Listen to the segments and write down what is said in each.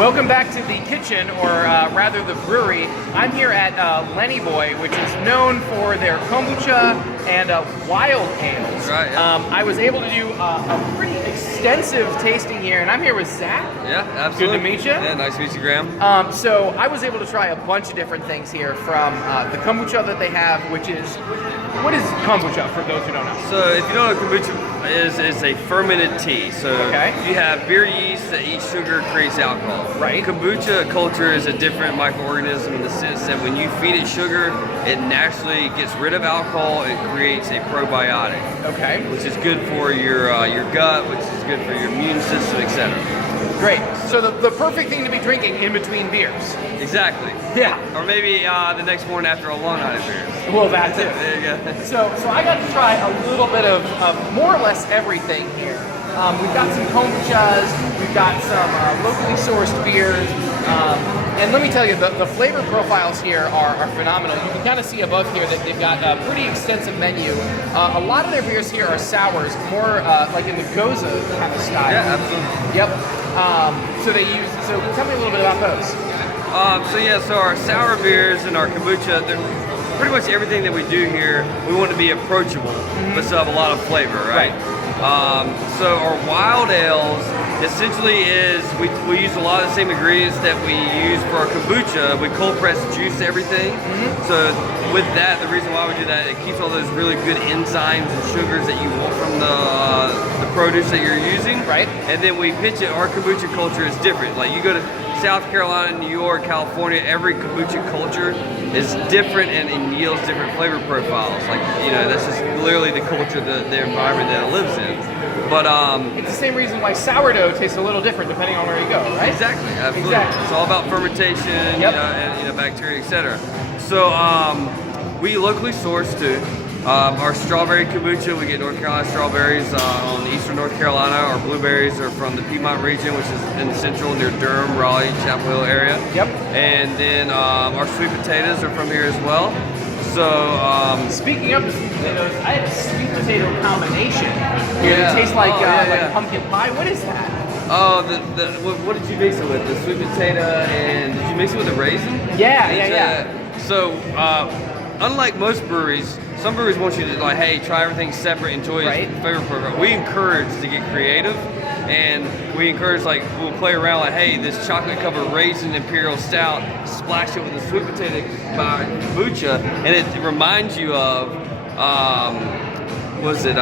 Welcome back to the kitchen, or rather the brewery. I'm here at Lenny, which is known for their kombucha and wild ales. Right, yeah. I was able to do a pretty extensive tasting here, and I'm here with Zach. Yeah, absolutely. Good to meet you. Yeah, nice to meet you, Graham. So I was able to try a bunch of different things here, from the kombucha that they have, which is, what is kombucha for those who don't know? So if you don't know what kombucha is, it's a fermented tea. So you have beer yeast that eats sugar, creates alcohol. Right. Kombucha culture is a different microorganism in the sense that when you feed it sugar, it naturally gets rid of alcohol and creates a probiotic. Okay. Which is good for your gut, which is good for your immune system, etc. Great. So the perfect thing to be drinking in between beers. Exactly. Yeah. Or maybe the next morning after a long night of beers. Well, that's it. There you go. So I got to try a little bit of more or less everything here. We've got some kombuchas, we've got some locally sourced beers, and let me tell you, the flavor profiles here are phenomenal. You can kind of see above here that they've got a pretty extensive menu. A lot of their beers here are sours, more like in the Goza kind of style. Yeah, absolutely. Yep. So tell me a little bit about those. So our sour beers and our kombucha, they're pretty much everything that we do here, we want to be approachable, but still have a lot of flavor, right? So our wild ales essentially is, we use a lot of the same ingredients that we use for our kombucha. We cold press juice everything. So with that, the reason why we do that, it keeps all those really good enzymes and sugars that you want from the produce that you're using. Right. And then we pitch it, our kombucha culture is different. Like you go to South Carolina, New York, California, every kombucha culture is different and yields different flavor profiles. Like, you know, that's just literally the culture, the environment that it lives in. But it's the same reason why sourdough tastes a little different depending on where you go, right? Exactly, absolutely. Exactly. It's all about fermentation, and bacteria, etc. So we locally source too. Our strawberry kombucha, we get North Carolina strawberries on eastern North Carolina. Our blueberries are from the Piedmont region, which is in the central near Durham, Raleigh, Chapel Hill area. Yep. And then our sweet potatoes are from here as well. So speaking of the sweet potatoes, I had a sweet potato combination. It tastes like pumpkin pie. What is that? Oh, what did you mix it with? The sweet potato, and did you mix it with the raisin? Yeah. So unlike most breweries, some breweries want you to like, hey, try everything separate, enjoy its flavor profile. We encourage to get creative, and we encourage, like, we'll play around like, hey, this chocolate covered raisin imperial stout, splash it with the sweet potato kombucha, and it reminds you of was it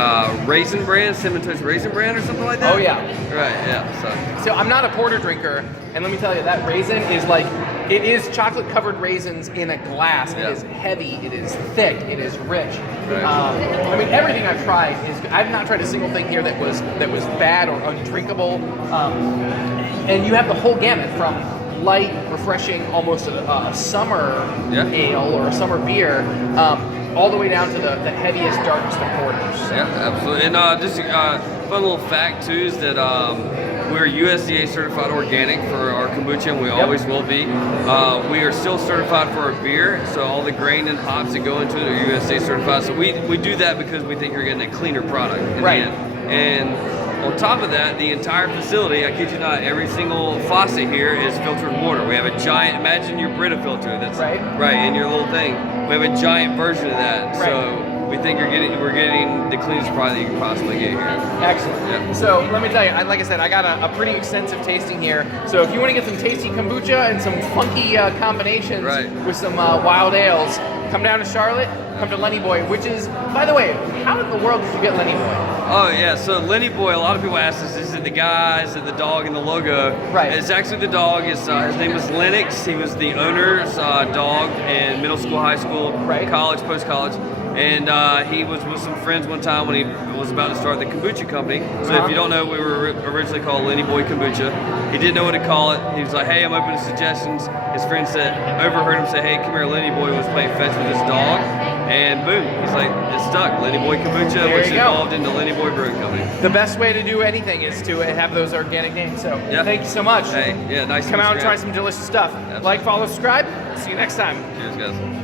Raisin Bran, Cinnamon Toast Raisin Bran or something like that? Oh yeah. Right, yeah. So I'm not a porter drinker, and let me tell you, that raisin is like, it is chocolate covered raisins in a glass. It is heavy, it is thick, it is rich. Right. I mean, everything I've tried is, I've not tried a single thing here that was bad or undrinkable. And you have the whole gamut from light, refreshing, almost a summer ale or a summer beer, all the way down to the heaviest, darkest of porters. Yeah, absolutely. And just a fun little fact too is that we're USDA certified organic for our kombucha, and we always will be. We are still certified for our beer, so all the grain and hops that go into it are USDA certified. So we do that because we think you're getting a cleaner product in the end. And on top of that, the entire facility, I kid you not, every single faucet here is filtered water. We have a giant, imagine your Brita filter that's in your little thing. We have a giant version of that. So we think we're getting the cleanest product that you can possibly get here. Excellent. Yeah. So let me tell you, like I said, I got a pretty extensive tasting here. So if you want to get some tasty kombucha and some funky combinations with some wild ales, come down to Charlotte, come to Lenny, which is, by the way, how in the world did you get Lenny? Oh yeah, so Lenny, a lot of people ask us, is it the guy, is it the dog and the logo? Right. It's actually the dog. His name is Lennox. He was the owner's dog in middle school, high school, college, post-college. And he was with some friends one time when he was about to start the kombucha company. So if you don't know, we were originally called Lenny Boy Kombucha. He didn't know what to call it. He was like, hey, I'm open to suggestions. His friend overheard him say, hey, come here, Lenny Boy was playing fetch with his dog. And boom, he's like, it's stuck. Lenny Boy Kombucha, which evolved into Lenny Boy Brewing Company. The best way to do anything is to have those organic names. So thank you so much. Hey, nice to come meet out you. and try some delicious stuff. Like, follow, subscribe. See you next time. Cheers, guys.